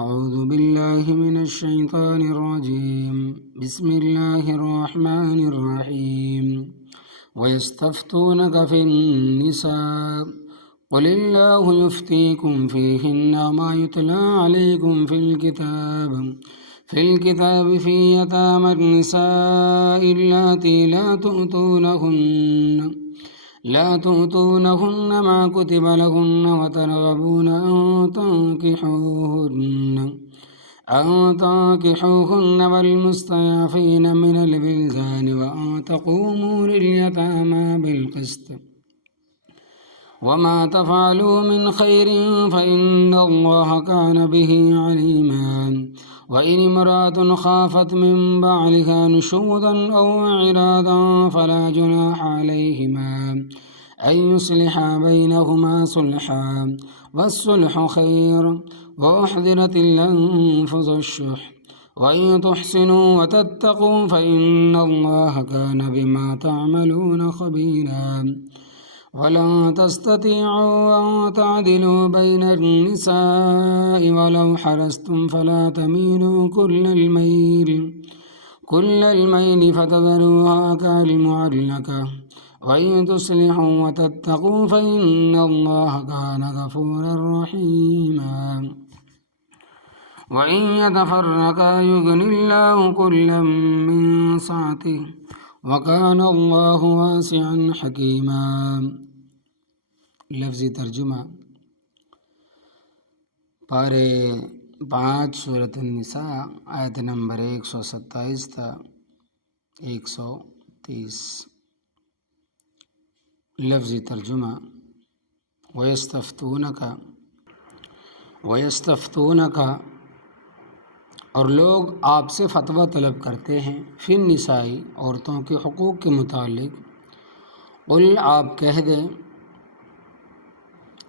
أعوذ بالله من الشيطان الرجيم بسم الله الرحمن الرحيم ويستفتونك في النساء قل الله يفتيكم فيهن وما يتلى عليكم في الكتاب في يتامى النساء اللاتي لا تؤتونهن ما كتب لهن وترغبون أن تنكحوهن والمستضعفين من الولدان وأن تقوموا لليتامى بالقسط وما تفعلوا من خير فإن الله كان به عليما وإن امرأة خافت من بعلها نشوزا أو إعراضا فلا جناح عليهما أن يصلحا بينهما صلحا والصلح خير وأحضرت الأنفس الشح وإن تحسنوا وتتقوا فإن الله كان بما تعملون خبيرا وَلَن تَسْتَطِيعُوا أَن تَعْدِلُوا بَيْنَ النِّسَاءِ وَلَوْ حَرَصْتُمْ فَلَا تَمِيلُوا كُلَّ الْمَيْلِ فَتَذَرُوهَا كَالْمُعَلَّقَةِ وَإِن تُصْلِحُوا وَتَتَّقُوا فَإِنَّ اللَّهَ كَانَ غَفُورًا رَّحِيمًا وَإِن يَتَفَرَّقَا يُغْنِ اللَّهُ كُلًّا مِّن سَعَتِهِ وَكَانَ اللَّهُ وَاسِعًا حَكِيمًا۔ لفظی ترجمہ۔ پارے 5 سورۃ النساء آیت نمبر 127 تا 130۔ لفظی ترجمہ۔ وَيَسْتَفْتُونَكَ اور لوگ آپ سے فتویٰ طلب کرتے ہیں فی النساء عورتوں کے حقوق کے متعلق۔ قل آپ کہہ دیں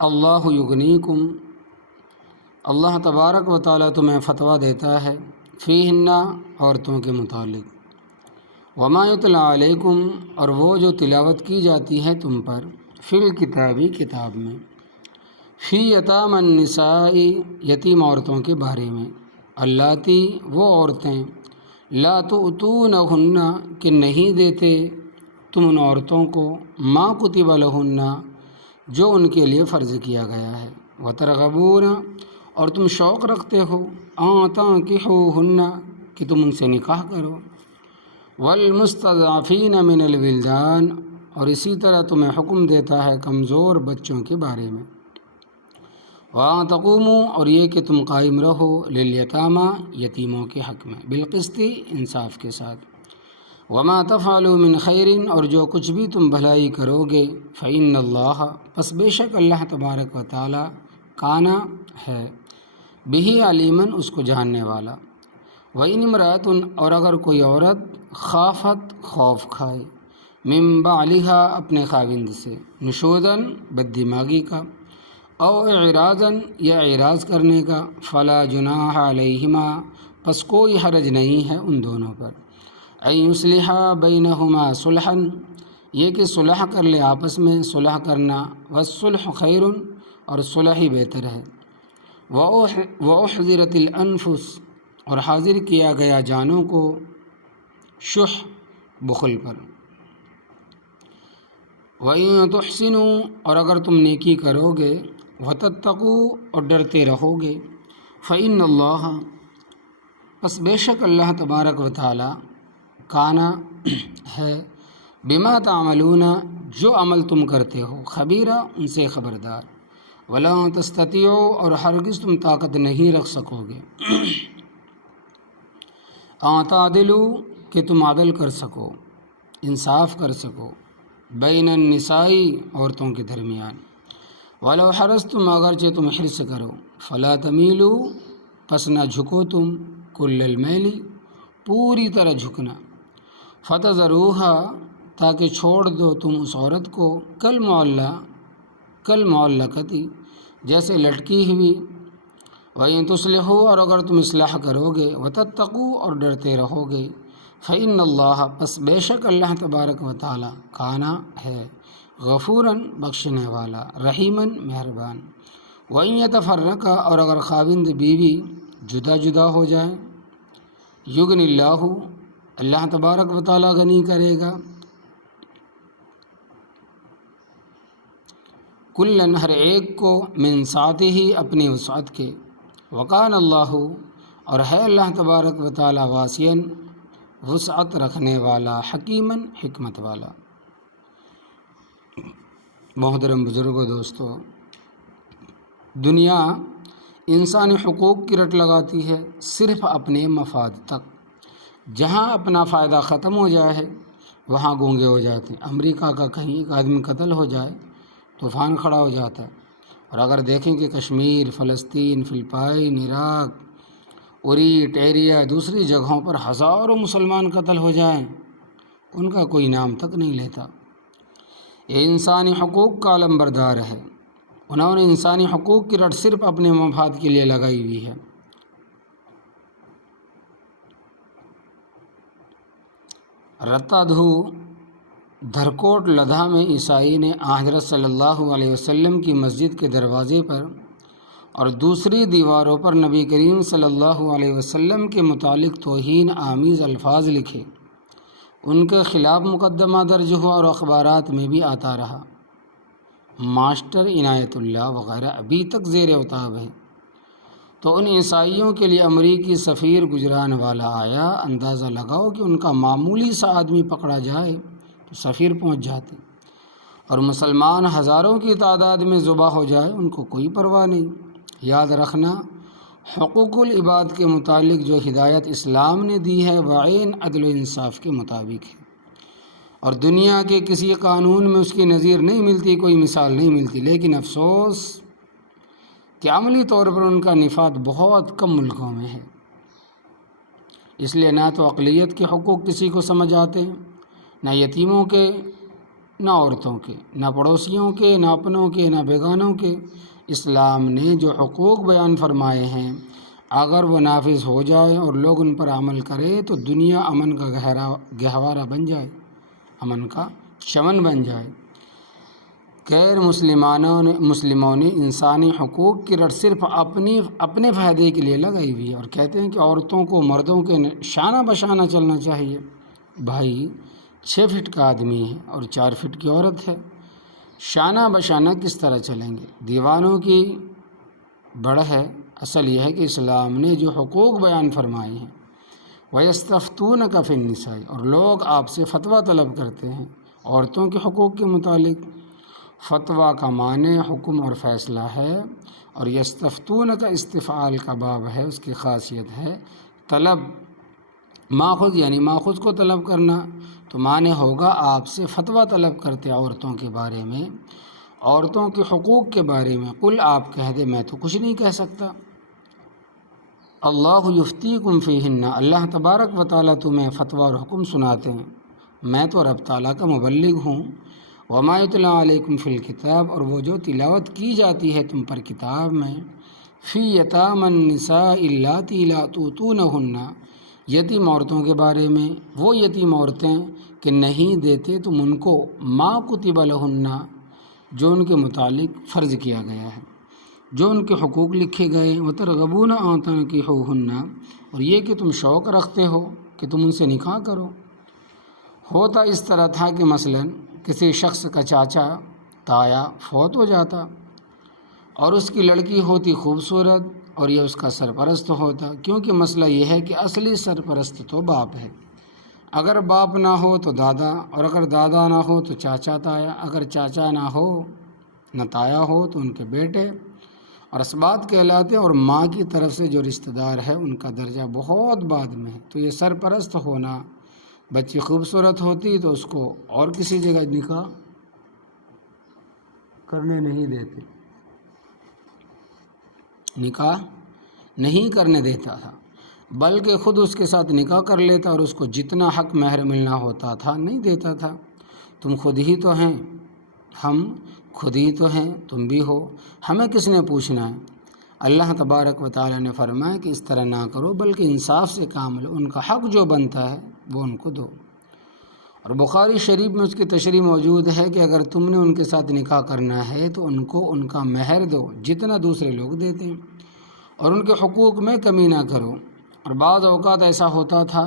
اللہ یغنیکم اللہ تبارک و تعالیٰ تمہیں فتویٰ دیتا ہے فیہن عورتوں کے متعلق، وما یتلی علیکم اور وہ جو تلاوت کی جاتی ہے تم پر، فی الکتابی کتاب میں، فی یتامی النساء یتیم عورتوں کے بارے میں، اللاتی وہ عورتیں، لا تؤتونہن کہ نہیں دیتے تم ان عورتوں کو، ما کتب لہن جو ان کے لیے فرض کیا گیا ہے، وترغبون اور تم شوق رکھتے ہو، ان تنکحوہن کہ تم ان سے نکاح کرو، والمستضعفین من الولدان اور اسی طرح تمہیں حکم دیتا ہے کمزور بچوں کے بارے میں، وَأَن تَقُومُوا اور یہ کہ تم قائم رہو لِلْيَتَامَى یتیموں کے حق میں بالقسط انصاف کے ساتھ، وَمَا تَفْعَلُوا مِنْ خَيْرٍ اور جو کچھ بھی تم بھلائی کرو گے، فَإِنَّ اللَّهَ پس بے شک اللہ تبارک و تعالی کانا ہے بِهِ عَلِيمًا اس کو جاننے والا، وَإِنِ امْرَأَةٌ اور اگر کوئی عورت خافت خوف کھائے، مِن بَعْلِهَا اپنے خاوند سے، نشوزاً بد دماغی کا، او اعراضاً یا اعراض کرنے کا، فلا جناح علیہما پس کوئی حرج نہیں ہے ان دونوں پر، ان یصلحا بینہما صلحا یہ کہ صلح کر لے آپس میں، صلح کرنا، والصلح خیر اور صلح ہی بہتر ہے، وَأُحْضِرَتِ الْأَنفُسُ اور حاضر کیا گیا جانوں کو، شح بخل پر، وَإِن تُحْسِنُوا اور اگر تم نیکی کرو گے، وَتَتَّقُوا اور ڈرتے رہو گے، فَإِنَّ اللَّهَ پس بے شک اللہ تبارک و تعالی کانا ہے بما تعملون جو عمل تم کرتے ہو، خبیرہ ان سے خبردار، وَلَن تَسْتَطِيعُوا اور ہرگز تم طاقت نہیں رکھ سکو گے، أَن تَعْدِلُوا کہ تم عدل کر سکو، انصاف کر سکو، بین النساء عورتوں کے درمیان، وَلَوْ حَرَصْتُمْ اگرچہ تم حرص کرو، فَلَا تَمِيلُوا پس نہ جھکو تم، کل المیل پوری طرح جھکنا، فَتَذَرُوهَا تاکہ چھوڑ دو تم اس عورت کو، کالمعلقۃ جیسے لٹکی ہوئی، وَإِن تُصْلِحُوا اور اگر تم اصلاح کرو گے، وَتَتَّقُوا اور ڈرتے رہو گے، فَإِنَّ اللَّهَ پس بے شک اللہ تبارک و تعالی کانا ہے غفوراً بخشنے والا، رحیماً مہربان، وَإِن يَتَفَرَّقَا اور اگر خاوند بیوی جدا جدا ہو جائیں۔ یغن اللہ، اللہ تبارک و تعالیٰ غنی کرے گا، کلن ہر ایک کو، من سعتہ ہی اپنی وسعت کے، وکان اللہ اور ہے اللہ تبارک و تعالیٰ واسعاً وسعت رکھنے والا، حکیماً حکمت والا۔ محترم بزرگوں، دوستو، دنیا انسانی حقوق کی رٹ لگاتی ہے صرف اپنے مفاد تک۔ جہاں اپنا فائدہ ختم ہو جائے وہاں گونگے ہو جاتے ہیں۔ امریکہ کا کہیں ایک آدمی قتل ہو جائے طوفان کھڑا ہو جاتا ہے، اور اگر دیکھیں کہ کشمیر، فلسطین، فلپائن، عراق، اری، ٹیریا، دوسری جگہوں پر ہزاروں مسلمان قتل ہو جائیں، ان کا کوئی نام تک نہیں لیتا۔ یہ انسانی حقوق کا علمبردار ہے، انہوں نے انسانی حقوق کی رٹ صرف اپنے مفاد کے لیے لگائی ہوئی ہے۔ رتا دھو دھرکوٹ لدھا میں عیسائی نے حضرت صلی اللہ علیہ وسلم کی مسجد کے دروازے پر اور دوسری دیواروں پر نبی کریم صلی اللہ علیہ وسلم کے متعلق توہین آمیز الفاظ لکھے، ان کے خلاف مقدمہ درج ہوا اور اخبارات میں بھی آتا رہا۔ ماسٹر عنایت اللہ وغیرہ ابھی تک زیر اتاب ہے۔ تو ان عیسائیوں کے لیے امریکی سفیر گجران والا آیا، اندازہ لگاؤ کہ ان کا معمولی سا آدمی پکڑا جائے تو سفیر پہنچ جاتے، اور مسلمان ہزاروں کی تعداد میں ذبح ہو جائے ان کو کوئی پرواہ نہیں۔ یاد رکھنا، حقوق العباد کے متعلق جو ہدایت اسلام نے دی ہے وہ عین عدل و انصاف کے مطابق ہے، اور دنیا کے کسی قانون میں اس کی نظیر نہیں ملتی، کوئی مثال نہیں ملتی۔ لیکن افسوس کہ عملی طور پر ان کا نفاذ بہت کم ملکوں میں ہے، اس لیے نہ تو اقلیت کے حقوق کسی کو سمجھ آتے ہیں، نہ یتیموں کے، نہ عورتوں کے، نہ پڑوسیوں کے، نہ اپنوں کے، نہ بیگانوں کے۔ اسلام نے جو حقوق بیان فرمائے ہیں اگر وہ نافذ ہو جائے اور لوگ ان پر عمل کرے تو دنیا امن کا گہوارہ بن جائے، امن کا چمن بن جائے۔ غیر مسلموں نے انسانی حقوق کی رٹ صرف اپنے فائدے کے لیے لگائی ہوئی ہے، اور کہتے ہیں کہ عورتوں کو مردوں کے شانہ بشانہ چلنا چاہیے۔ بھائی 6 فٹ کا آدمی ہے اور 4 فٹ کی عورت ہے، شانہ بشانہ کس طرح چلیں گے؟ دیوانوں کی بڑھ ہے۔ اصل یہ ہے کہ اسلام نے جو حقوق بیان فرمائے ہیں، وَيَسْتَفْتُونَكَ فِي النِّسَاءِ، اور لوگ آپ سے فتویٰ طلب کرتے ہیں عورتوں کے حقوق کے متعلق۔ فتویٰ کا معنی حکم اور فیصلہ ہے، اور یستفتونک استفعال کا باب ہے، اس کی خاصیت ہے طلب، ماخذ یعنی ماخذ کو طلب کرنا، تو معنی ہوگا آپ سے فتویٰ طلب کرتے عورتوں کے بارے میں، عورتوں کے حقوق کے بارے میں۔ قل، آپ کہہ دے میں تو کچھ نہیں کہہ سکتا۔ اللہ یفتیکم فیہن، اللہ تبارک و تعالیٰ تمہیں فتویٰ اور حکم سناتے ہیں، میں تو رب تعالیٰ کا مبلغ ہوں۔ وما یتلیٰ علیکم فی الکتاب، اور وہ جو تلاوت کی جاتی ہے تم پر کتاب میں، فی یتامی النساء اللاتی لا تؤتونہن، یتیم عورتوں کے بارے میں، وہ یتیم عورتیں کہ نہیں دیتے تم ان کو، ما کتب لہن، جو ان کے متعلق فرض کیا گیا ہے، جو ان کے حقوق لکھے گئے، وترغبون ان تنکحوہن، اور یہ کہ تم شوق رکھتے ہو کہ تم ان سے نکاح کرو۔ ہوتا اس طرح تھا کہ مثلاً کسی شخص کا چاچا تایا فوت ہو جاتا اور اس کی لڑکی ہوتی خوبصورت اور یہ اس کا سرپرست ہوتا، کیونکہ مسئلہ یہ ہے کہ اصلی سرپرست تو باپ ہے، اگر باپ نہ ہو تو دادا، اور اگر دادا نہ ہو تو چاچا تایا، اگر چاچا نہ ہو، نہ تایا ہو تو ان کے بیٹے، اور اسباط کہلاتے ہیں، اور ماں کی طرف سے جو رشتہ دار ہے ان کا درجہ بہت بعد میں ہے۔ تو یہ سرپرست ہونا، بچی خوبصورت ہوتی تو اس کو اور کسی جگہ نکاح کرنے نہیں دیتے، نکاح نہیں کرنے دیتا تھا، بلکہ خود اس کے ساتھ نکاح کر لیتا، اور اس کو جتنا حق مہر ملنا ہوتا تھا نہیں دیتا تھا۔ تم خود ہی تو ہیں، ہم خود ہی تو ہیں، تم بھی ہو، ہمیں کس نے پوچھنا ہے؟ اللہ تبارک و تعالیٰ نے فرمایا کہ اس طرح نہ کرو، بلکہ انصاف سے کام لو، ان کا حق جو بنتا ہے وہ ان کو دو۔ اور بخاری شریف میں اس کی تشریح موجود ہے کہ اگر تم نے ان کے ساتھ نکاح کرنا ہے تو ان کو ان کا مہر دو جتنا دوسرے لوگ دیتے ہیں، اور ان کے حقوق میں کمی نہ کرو۔ اور بعض اوقات ایسا ہوتا تھا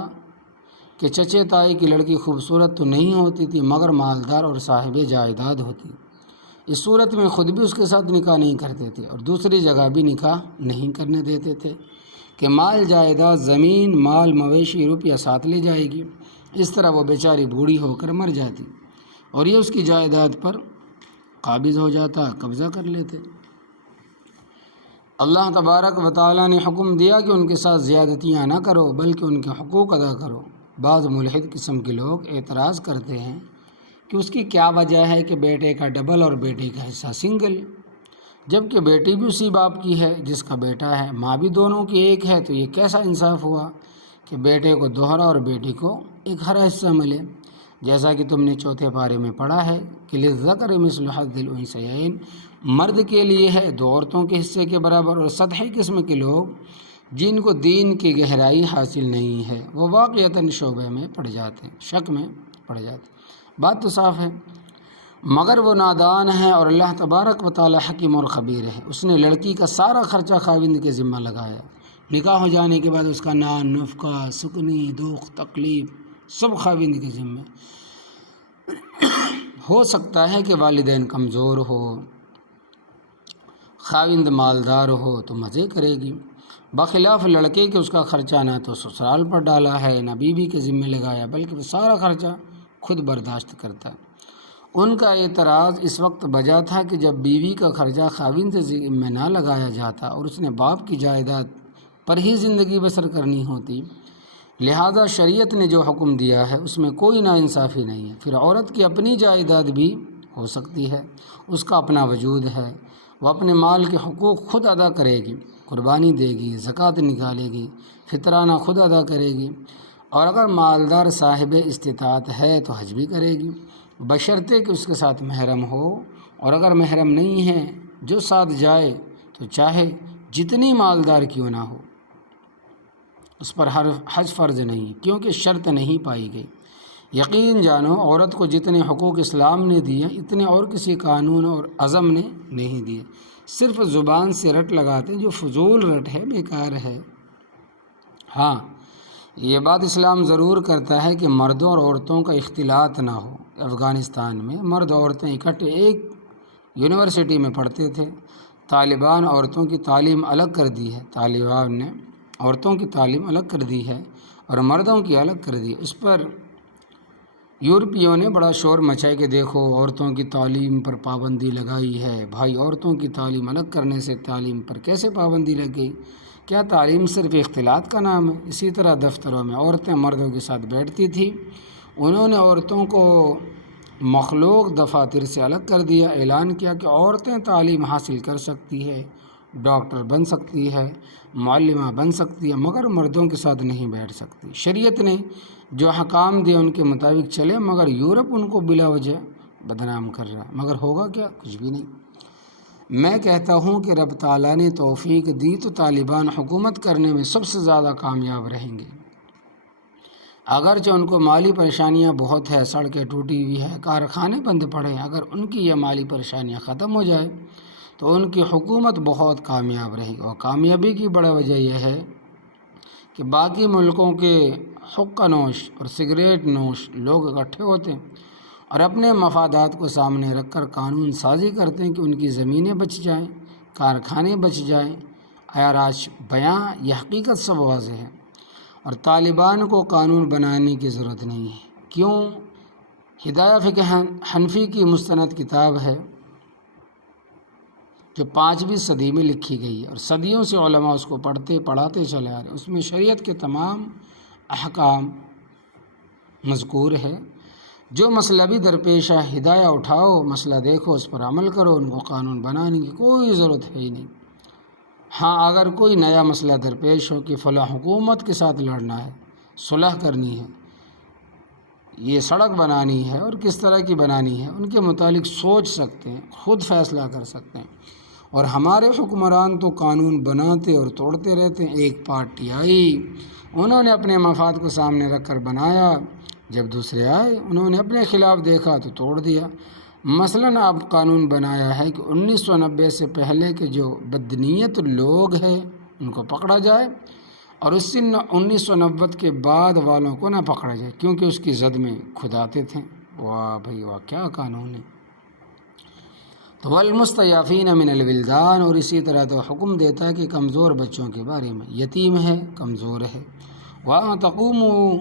کہ چچے تائی کی لڑکی خوبصورت تو نہیں ہوتی تھی مگر مالدار اور صاحب جائیداد ہوتی، اس صورت میں خود بھی اس کے ساتھ نکاح نہیں کرتے تھے اور دوسری جگہ بھی نکاح نہیں کرنے دیتے تھے کہ مال جائیداد زمین مال مویشی روپیہ ساتھ لے جائے گی، اس طرح وہ بیچاری بوڑھی ہو کر مر جاتی اور یہ اس کی جائیداد پر قابض ہو جاتا، قبضہ کر لیتے۔ اللہ تبارک و تعالیٰ نے حکم دیا کہ ان کے ساتھ زیادتیاں نہ کرو بلکہ ان کے حقوق ادا کرو۔ بعض ملحد قسم کے لوگ اعتراض کرتے ہیں کہ اس کی کیا وجہ ہے کہ بیٹے کا ڈبل اور بیٹی کا حصہ سنگل، جبکہ بیٹی بھی اسی باپ کی ہے جس کا بیٹا ہے، ماں بھی دونوں کی ایک ہے، تو یہ کیسا انصاف ہوا کہ بیٹے کو دوہرا اور بیٹی کو ایک ہرا حصہ ملے، جیسا کہ تم نے چوتھے پارے میں پڑھا ہے کہ للذکر مثل حظ الانثیین، مرد کے لیے ہے دو عورتوں کے حصے کے برابر، اور سطحی قسم کے لوگ جن کو دین کی گہرائی حاصل نہیں ہے وہ واقعتاً شعبے میں پڑ جاتے ہیں، شک میں پڑ جاتے ہیں۔ بات تو صاف ہے، مگر وہ نادان ہے اور اللہ تبارک و تعالی حکیم اور خبیر ہے۔ اس نے لڑکی کا سارا خرچہ خاوند کے ذمہ لگایا، نکاح ہو جانے کے بعد اس کا نان نفقہ سکنی دکھ تکلیف سب خاوند کے ذمہ۔ ہو سکتا ہے کہ والدین کمزور ہو، خاوند مالدار ہو تو مزے کرے گی، بخلاف لڑکے کہ اس کا خرچہ نہ تو سسرال پر ڈالا ہے نہ بیوی کے ذمہ لگایا بلکہ وہ سارا خرچہ خود برداشت کرتا ہے۔ ان کا اعتراض اس وقت بجا تھا کہ جب بیوی کا خرچہ خاوند ذمہ نہ لگایا جاتا اور اس نے باپ کی جائیداد پر ہی زندگی بسر کرنی ہوتی، لہذا شریعت نے جو حکم دیا ہے اس میں کوئی ناانصافی نہیں ہے۔ پھر عورت کی اپنی جائیداد بھی ہو سکتی ہے، اس کا اپنا وجود ہے، وہ اپنے مال کے حقوق خود ادا کرے گی، قربانی دے گی، زکوٰۃ نکالے گی، فطرانہ خود ادا کرے گی، اور اگر مالدار صاحب استطاعت ہے تو حج بھی کرے گی، بشرطے کہ اس کے ساتھ محرم ہو، اور اگر محرم نہیں ہے جو ساتھ جائے تو چاہے جتنی مالدار کیوں نہ ہو اس پر حج فرض نہیں کیونکہ شرط نہیں پائی گئی۔ یقین جانو عورت کو جتنے حقوق اسلام نے دیے اتنے اور کسی قانون اور عزم نے نہیں دیے، صرف زبان سے رٹ لگاتے جو فضول رٹ ہے، بیکار ہے۔ ہاں یہ بات اسلام ضرور کرتا ہے کہ مردوں اور عورتوں کا اختلاط نہ ہو۔ افغانستان میں مرد عورتیں اکٹھے ایک یونیورسٹی میں پڑھتے تھے، طالبان عورتوں کی تعلیم الگ کر دی ہے، طالبان نے عورتوں کی تعلیم الگ کر دی ہے اور مردوں کی الگ کر دی ہے۔ اس پر یورپیوں نے بڑا شور مچایا کہ دیکھو عورتوں کی تعلیم پر پابندی لگائی ہے۔ بھائی عورتوں کی تعلیم الگ کرنے سے تعلیم پر کیسے پابندی لگ گئی؟ کیا تعلیم صرف اختلاط کا نام ہے؟ اسی طرح دفتروں میں عورتیں مردوں کے ساتھ بیٹھتی تھیں، انہوں نے عورتوں کو مخلوق دفاتر سے الگ کر دیا، اعلان کیا کہ عورتیں تعلیم حاصل کر سکتی ہے، ڈاکٹر بن سکتی ہے، معلمہ بن سکتی ہے، مگر مردوں کے ساتھ نہیں بیٹھ سکتی۔ شریعت نے جو حکام دیا ان کے مطابق چلے، مگر یورپ ان کو بلا وجہ بدنام کر رہا، مگر ہوگا کیا؟ کچھ بھی نہیں۔ میں کہتا ہوں کہ رب تعالیٰ نے توفیق دی تو طالبان حکومت کرنے میں سب سے زیادہ کامیاب رہیں گے، اگرچہ ان کو مالی پریشانیاں بہت ہے، سڑکیں ٹوٹی ہوئی ہے، کارخانے بند پڑے ہیں، اگر ان کی یہ مالی پریشانیاں ختم ہو جائے تو ان کی حکومت بہت کامیاب رہے گی۔ اور کامیابی کی بڑا وجہ یہ ہے کہ باقی ملکوں کے حقہ نوش اور سگریٹ نوش لوگ اکٹھے ہوتے ہیں اور اپنے مفادات کو سامنے رکھ کر قانون سازی کرتے ہیں کہ ان کی زمینیں بچ جائیں، کارخانے بچ جائیں۔ یار آج بیاں یہ حقیقت سب واضح ہے، اور طالبان کو قانون بنانے کی ضرورت نہیں ہے۔ کیوں؟ ہدایہ فقہ حنفی کی مستند کتاب ہے جو 5ویں صدی میں لکھی گئی ہے اور صدیوں سے علماء اس کو پڑھاتے چلے آ رہے ہیں۔ اس میں شریعت کے تمام احکام مذکور ہے، جو مسئلہ بھی درپیش ہے ہدایہ اٹھاؤ، مسئلہ دیکھو، اس پر عمل کرو، ان کو قانون بنانے کی کوئی ضرورت ہے ہی نہیں۔ ہاں اگر کوئی نیا مسئلہ درپیش ہو کہ فلاں حکومت کے ساتھ لڑنا ہے، صلح کرنی ہے، یہ سڑک بنانی ہے اور کس طرح کی بنانی ہے، ان کے متعلق سوچ سکتے ہیں، خود فیصلہ کر سکتے ہیں۔ اور ہمارے حکمران تو قانون بناتے اور توڑتے رہتے ہیں۔ ایک پارٹی آئی، انہوں نے اپنے مفاد کو سامنے رکھ کر بنایا، جب دوسرے آئے انہوں نے اپنے خلاف دیکھا تو توڑ دیا۔ مثلاً اب قانون بنایا ہے کہ 1990 سے پہلے کے جو بدنیت لوگ ہیں ان کو پکڑا جائے، اور اس سن 1990 کے بعد والوں کو نہ پکڑا جائے، کیونکہ اس کی زد میں خود آتے تھے۔ واہ بھائی واہ، کیا قانون ہے! تو والمستضعفین من الولدان، اور اسی طرح تو حکم دیتا ہے کہ کمزور بچوں کے بارے میں، یتیم ہے، کمزور ہے۔ وَأَن تَقُومُوا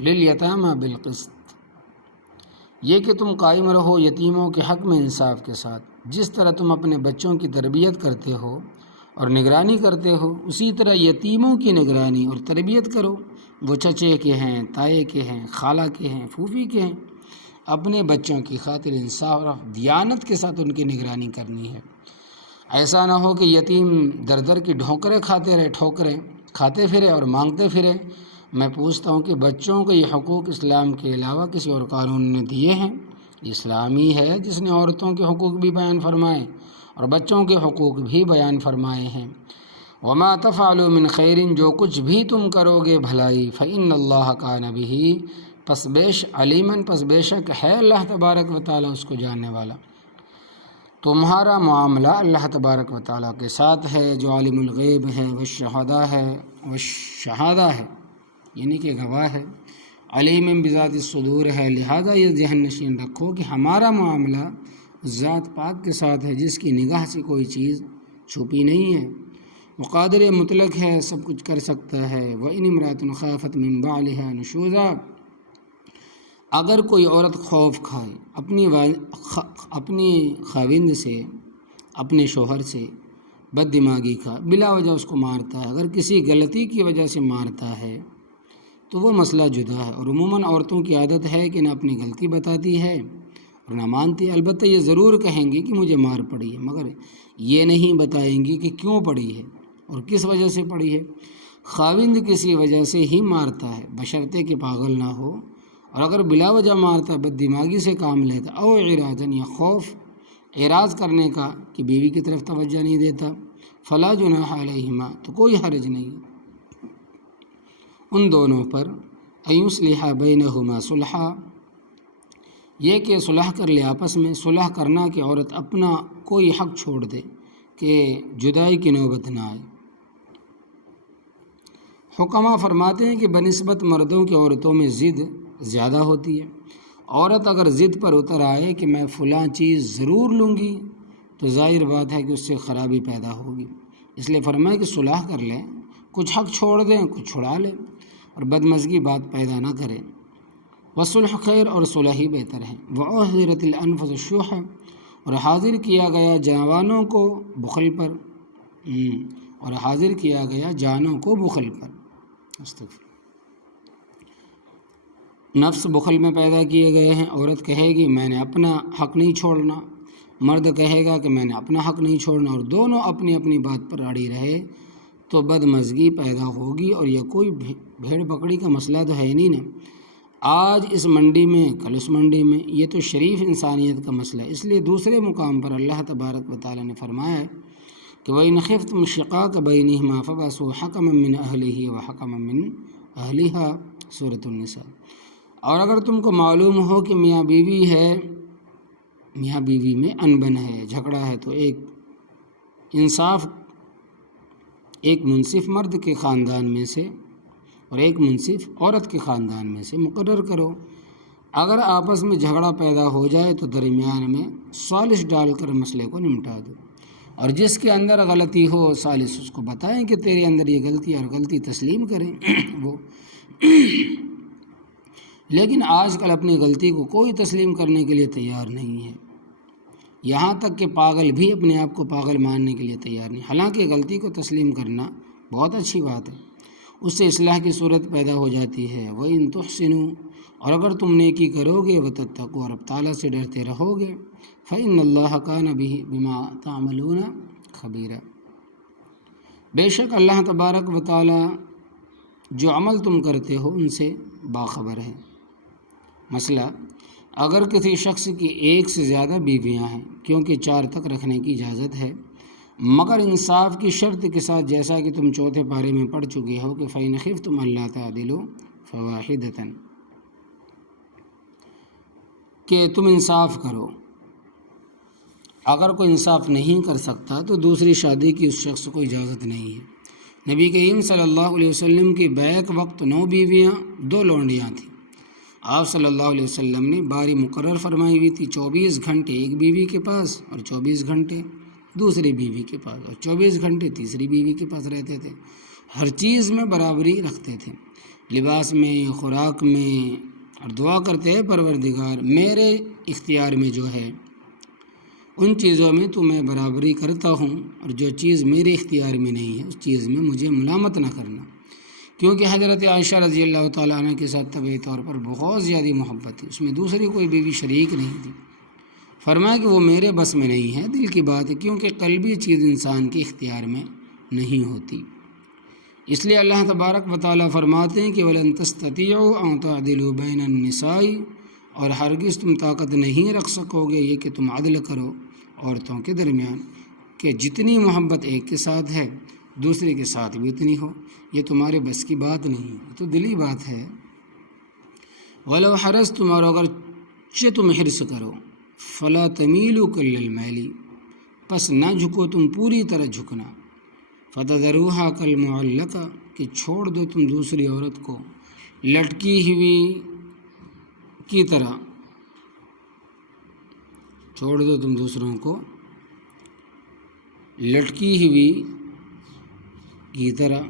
لِلْيَتَامَى بِالْقِسْطِ، یہ کہ تم قائم رہو یتیموں کے حق میں انصاف کے ساتھ۔ جس طرح تم اپنے بچوں کی تربیت کرتے ہو اور نگرانی کرتے ہو، اسی طرح یتیموں کی نگرانی اور تربیت کرو۔ وہ چچے کے ہیں، تائے کے ہیں، خالہ کے ہیں، پھوپھی کے ہیں، اپنے بچوں کی خاطر انصاف اور دیانت کے ساتھ ان کی نگرانی کرنی ہے۔ ایسا نہ ہو کہ یتیم در در کی ٹھوکریں کھاتے پھرے اور مانگتے پھرے۔ میں پوچھتا ہوں کہ بچوں کو یہ حقوق اسلام کے علاوہ کسی اور قانون نے دیے ہیں؟ اسلامی ہے جس نے عورتوں کے حقوق بھی بیان فرمائے اور بچوں کے حقوق بھی بیان فرمائے ہیں۔ وما تفعلوا من خیر، جو کچھ بھی تم کرو گے بھلائی، فإن اللہ کان بہ، پس بے شک ہے اللہ تبارک و تعالیٰ اس کو جاننے والا۔ تمہارا معاملہ اللہ تبارک و تعالیٰ کے ساتھ ہے، جو عالم الغیب ہے والشہادہ ہے، یعنی کہ گواہ ہے، علیم بذات الصدور ہے۔ لہذا یہ ذہن نشین رکھو کہ ہمارا معاملہ ذات پاک کے ساتھ ہے، جس کی نگاہ سے کوئی چیز چھپی نہیں ہے، وہ قادر مطلق ہے، سب کچھ کر سکتا ہے۔ وَإِنِ امْرَأَةٌ خَافَتْ مِن بَعْلِهَا نُشُوزًا، اگر کوئی عورت خوف کھائے اپنی خاوند سے، اپنے شوہر سے، بد دماغی کا، بلا وجہ اس کو مارتا ہے، اگر کسی غلطی کی وجہ سے مارتا ہے تو وہ مسئلہ جدا ہے۔ اور عموماً عورتوں کی عادت ہے کہ نہ اپنی غلطی بتاتی ہے اور نہ مانتی۔ البتہ یہ ضرور کہیں گی کہ مجھے مار پڑی ہے، مگر یہ نہیں بتائیں گی کہ کیوں پڑی ہے اور کس وجہ سے پڑی ہے۔ خاوند کسی وجہ سے ہی مارتا ہے، بشرطے کہ پاگل نہ ہو، اور اگر بلا وجہ مارتا ہے، بد دماغی سے کام لیتا، او اعراضاً، یا خوف اعراض کرنے کا کہ بیوی کی طرف توجہ نہیں دیتا، فلا جناح علیہما، تو کوئی حرج نہیں ان دونوں پر، ان یصلح بینہما صلحا، یہ کہ صلح کر لے آپس میں۔ صلح کرنا کہ عورت اپنا کوئی حق چھوڑ دے کہ جدائی کی نوبت نہ آئے۔ حکما فرماتے ہیں کہ بنسبت مردوں کی عورتوں میں ضد زیادہ ہوتی ہے۔ عورت اگر ضد پر اتر آئے کہ میں فلاں چیز ضرور لوں گی، تو ظاہر بات ہے کہ اس سے خرابی پیدا ہوگی۔ اس لیے فرمایا کہ صلح کر لیں، کچھ حق چھوڑ دیں، کچھ چھڑا لیں، اور بدمزگی بات پیدا نہ کریں۔ والصلح خیر، اور صلح ہی بہتر ہے۔ وأحضرت الأنفس الشح، اور حاضر کیا گیا جانوں کو بخل پر، اور حاضر کیا گیا جانوں کو بخل پر۔ استغفر، نفس بخل میں پیدا کیے گئے ہیں۔ عورت کہے گی میں نے اپنا حق نہیں چھوڑنا، مرد کہے گا کہ میں نے اپنا حق نہیں چھوڑنا، اور دونوں اپنی اپنی بات پر اڑی رہے تو بدمزگی پیدا ہوگی، اور یہ کوئی بھیڑ بکری کا مسئلہ تو ہے نہیں نا، آج اس منڈی میں کل اس منڈی میں، یہ تو شریف انسانیت کا مسئلہ ہے۔ اس لیے دوسرے مقام پر اللہ تبارک و تعالیٰ نے فرمایا ہے کہ وَإِنْ خِفْتُمْ شِقَاقَ بَيْنِهِمَا فَبَعْثُوا حَكَمًا مِّنْ أَهْلِهِ وَحَكَمًا مِّنْ أَهْلِهَا، سورۃ النساء۔ اور اگر تم کو معلوم ہو کہ میاں بیوی ہے، میاں بیوی میں انبن ہے، جھگڑا ہے، تو ایک انصاف، ایک منصف مرد کے خاندان میں سے اور ایک منصف عورت کے خاندان میں سے مقرر کرو۔ اگر آپس میں جھگڑا پیدا ہو جائے تو درمیان میں ثالث ڈال کر مسئلے کو نمٹا دو، اور جس کے اندر غلطی ہو ثالث اس کو بتائیں کہ تیرے اندر یہ غلطی، اور غلطی تسلیم کریں وہ۔ لیکن آج کل اپنی غلطی کو کوئی تسلیم کرنے کے لیے تیار نہیں ہے، یہاں تک کہ پاگل بھی اپنے آپ کو پاگل ماننے کے لیے تیار نہیں۔ حالانکہ غلطی کو تسلیم کرنا بہت اچھی بات ہے، اس سے اصلاح کی صورت پیدا ہو جاتی ہے۔ وَإِن تُحْسِنُوا، اور اگر تم نیکی کرو گے، وَتَتَّقُوا، اور اب تعالیٰ سے ڈرتے رہو گے، فَإِنَّ اللَّهَ كَانَ بِمَا تَعْمَلُونَ خَبِيرًا، بے شک اللہ تبارک و تعالیٰ جو عمل تم کرتے ہو ان سے باخبر ہے۔ مسئلہ، اگر کسی شخص کی ایک سے زیادہ بیویاں ہیں، کیونکہ 4 تک رکھنے کی اجازت ہے، مگر انصاف کی شرط کے ساتھ، جیسا کہ تم چوتھے پارے میں پڑھ چکے ہو کہ فَإِنْ خِفْتُمْ أَلَّا تَعْدِلُوا فَوَاحِدَةً، کہ تم انصاف کرو۔ اگر کوئی انصاف نہیں کر سکتا تو دوسری شادی کی اس شخص کو اجازت نہیں ہے۔ نبی کریم صلی اللہ علیہ وسلم کی بیعت وقت 9 بیویاں 2 لونڈیاں تھیں۔ آپ صلی اللہ علیہ وسلم نے باری مقرر فرمائی ہوئی تھی، 24 گھنٹے ایک بیوی کے پاس اور 24 گھنٹے دوسری بیوی کے پاس، اور 24 گھنٹے تیسری بیوی کے پاس رہتے تھے۔ ہر چیز میں برابری رکھتے تھے، لباس میں، خوراک میں، اور دعا کرتے ہیں پروردگار میرے اختیار میں جو ہے ان چیزوں میں تو میں برابری کرتا ہوں، اور جو چیز میرے اختیار میں نہیں ہے اس چیز میں مجھے ملامت نہ کرنا، کیونکہ حضرت عائشہ رضی اللہ تعالیٰ عنہ کے ساتھ طبعی طور پر بہت زیادہ محبت تھی، اس میں دوسری کوئی بیوی شریک نہیں تھی۔ فرمایا کہ وہ میرے بس میں نہیں ہے، دل کی بات ہے، کیونکہ قلبی چیز انسان کے اختیار میں نہیں ہوتی۔ اس لیے اللہ تبارک و تعالیٰ فرماتے ہیں کہ وَلَن تَسْتَطِيعُوا أَن تَعْدِلُوا بَيْنَ النِّسَاءِ، اور ہرگز تم طاقت نہیں رکھ سکو گے یہ کہ تم عدل کرو عورتوں کے درمیان، کہ جتنی محبت ایک کے ساتھ ہے دوسرے کے ساتھ بھی اتنی ہو، یہ تمہارے بس کی بات نہیں ہے، تو دلی بات ہے۔ وَلَوْ حَرَصْتُمْ، اور اگرچہ تم حرص کرو، فَلَا تَمِيلُوا كُلَّ الْمَيْلِ، پس نہ جھکو تم پوری طرح جھکنا، فَتَذَرُوهَا كَالْمُعَلَّقَةِ، کہ چھوڑ دو تم دوسری عورت کو لٹکی ہوئی کی طرح، چھوڑ دو تم دوسروں کو لٹکی ہوئی کی طرح،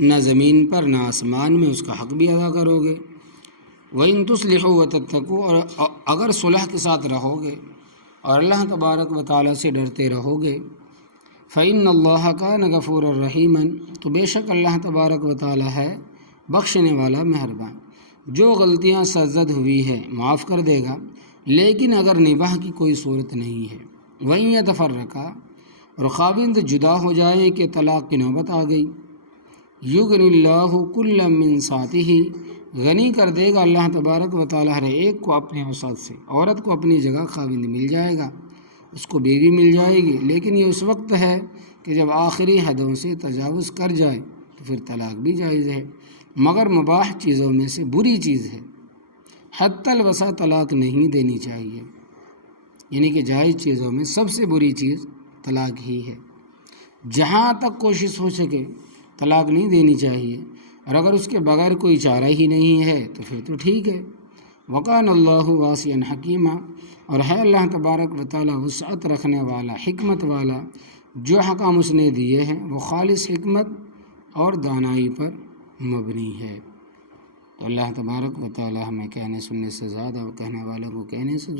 نہ زمین پر نہ آسمان میں اس کا حق بھی ادا کرو گے۔ وَإِن تُصْلِحُوا وَتَتَّقُوا، اور اگر صلح کے ساتھ رہو گے اور اللہ تبارک و تعالیٰ سے ڈرتے رہو گے، فَإِنَّ اللَّهَ كَانَ غَفُورًا رَحِيمًا، تو بے شک اللہ تبارک و تعالیٰ ہے بخشنے والا مہربان، جو غلطیاں سرزد ہوئی ہے معاف کر دے گا، لیکن اگر نباہ کی کوئی صورت نہیں ہے، وَإِن يَتَفَرَّقَا، اور خاوند جدا ہو جائیں کہ طلاق کی نوبت آ گئی، یغنی اللہ کلا من سعتہ، غنی کر دے گا اللہ تبارک و تعالیٰ ہر ایک کو اپنے وسعت سے، عورت کو اپنی جگہ خاوند مل جائے گا، اس کو بیوی مل جائے گی، لیکن یہ اس وقت ہے کہ جب آخری حدوں سے تجاوز کر جائے تو پھر طلاق بھی جائز ہے، مگر مباح چیزوں میں سے بری چیز ہے، حتی الوسع طلاق نہیں دینی چاہیے، یعنی کہ جائز چیزوں میں سب سے بری چیز طلاق ہی ہے، جہاں تک کوشش ہو سکے طلاق نہیں دینی چاہیے، اور اگر اس کے بغیر کوئی چارہ ہی نہیں ہے تو پھر تو ٹھیک ہے۔ وَقَانَ اللَّهُ وَاسِعًا حَكِيمًا، اور ہے اللہ تبارک و تعالیٰ وسعت رکھنے والا، حکمت والا، جو حکام اس نے دیے ہیں وہ خالص حکمت اور دانائی پر مبنی ہے۔ تو اللہ تبارک و تعالیٰ ہمیں کہنے سننے سے زیادہ اور کہنے والوں کو کہنے سے